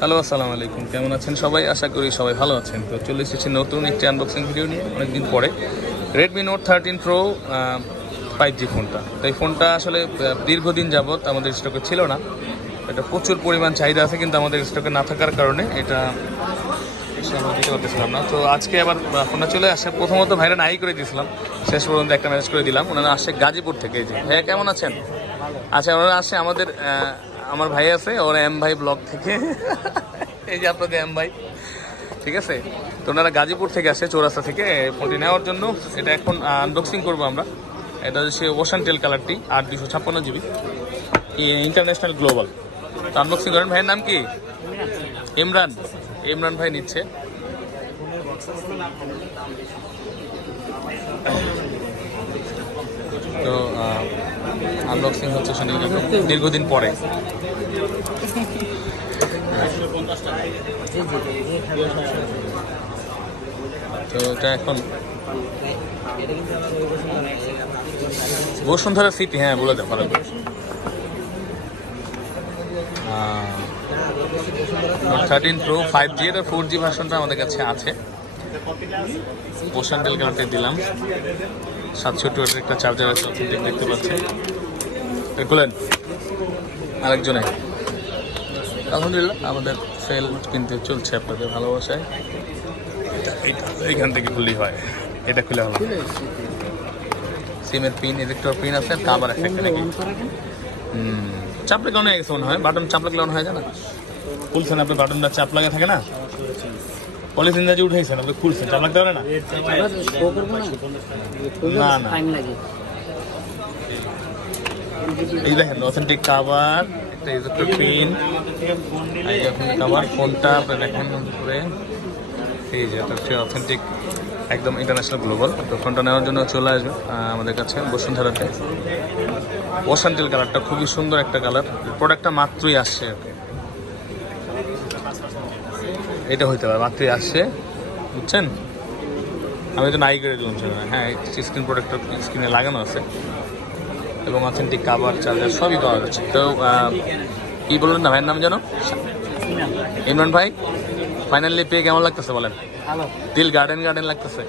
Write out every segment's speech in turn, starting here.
Hello, আসসালামু আলাইকুম। কেমন আছেন সবাই? আশা করি সবাই ভালো আছেন। তো চলে এসেছি নতুন একটি আনবক্সিং ভিডিও নিয়ে অনেকদিন পরে। রেডমি নোট 13 প্রো 5G ফোনটা। তো এই ফোনটা আসলে দীর্ঘদিন যাবৎ আমাদের স্টকে ছিল না। এটা প্রচুর পরিমাণ চাহিদা আছে, কিন্তু আমাদের স্টকে না থাকার কারণে এটা আমরা দিতে পারতেছিলাম না। তো আজকে আবার ফোনটা চলে আসে। প্রথমত ভাইরা নাই করে দিয়েছিলাম, শেষ পর্যন্ত একটা ম্যানেজ করে দিলাম। ওনারা আসছে গাজীপুর থেকে। এই যে ভাইয়া কেমন আছেন? আচ্ছা, ওনারা আসে আমাদের আমার ভাই আছে, ওর এম ভাই ব্লগ থেকে। এই যে আপনাদের এম ভাই, ঠিক আছে। তো ওনারা গাজীপুর থেকে আসে, চৌরাস্তা থেকে ফোনটি নেওয়ার জন্য। এটা এখন আনবক্সিং করবো আমরা। এটা হচ্ছে ওশান টেল কালারটি, 8/256 GB, ইন্টারন্যাশনাল গ্লোবাল। তো আনবক্সিং করেন। ভাইয়ের নাম কি? ইমরান। ইমরান ভাই নিচ্ছে। তো আনবক্সিং হচ্ছে দীর্ঘদিন পরে। তো এটা এখন বসুন্ধরা সিটি, হ্যাঁ বলে দাও ভালো করে। 13 প্রো 5G, এর 4G ভার্সনটা আমাদের কাছে আছে। ওশান টেল কালারটা দিলাম। 760 ওয়াটের একটা চার্জার আছে, দেখতে পাচ্ছেন। দেখলেন আরেকজনে। আলহামদুলিল্লাহ আমাদের সেল কিনতে চলছে আপনাদের ভালোবাসায়। এইখান থেকে খুললেই হয়। এটা খুলে হলো সিমের পিন, ইলেকট্রো পিন আছে, কাবার এফেক্ট নাকি। চাপ লাগানো হয়ে গেছে মনে হয়। বাটন চাপ লাগানো হয় না? খুলছেন আপনি? বাটনটা চাপ লাগা থাকে না? পলিথিন দিয়ে উঠেছেন আপনি, খুলছেন, চাপ লাগতে পারে না? না না, এই দেখেন অথেন্টিক কাভার, একটা ইলেকট্রো পিন, এই দেখুন কাভার। ফোনটা আপনি দেখেন উপরে, এই যে এটা হচ্ছে অথেন্টিক, একদম ইন্টারন্যাশনাল গ্লোবাল। তো ফোনটা নেওয়ার জন্য চলে আসবে আমাদের কাছে বসুন্ধরাতে। ওশান টেল কালারটা খুবই সুন্দর একটা কালার। প্রোডাক্টটা মাত্রই আসছে, এটা হইতে পারে মাত্রই আসছে, বুঝছেন। আমি তো নাই করে দিলাম, হ্যাঁ স্ক্রিন প্রোডাক্টটা স্ক্রিনে লাগানো আছে, এবং অথেন্টিক কাভার, চার্জার সবই পাওয়া যাচ্ছে। তো কি বললেন না ভাইয়ের নাম যেন? ইমরান ভাই। ফাইনালি পেয়ে কেমন লাগতেছে বলেন? দিল গার্ডেন গার্ডেন লাগতেছে।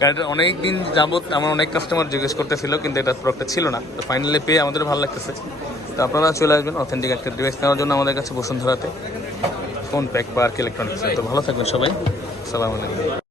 গার্ডেন অনেক দিন যাবত আমার অনেক কাস্টমার জিজ্ঞেস করতেছিল, কিন্তু এটা প্রোডাক্টটা ছিল না। তো ফাইনালি পেয়ে আমাদের ভালো লাগতেছে। তো আপনারা চলে আসবেন অথেন্টিক একটা ডিভাইস নেওয়ার জন্য আমাদের কাছে বসুন্ধরাতে, ফোন প্যাক বা ইলেকট্রনিক্স। তো ভালো থাকবেন সবাই, আসসালামু আলাইকুম।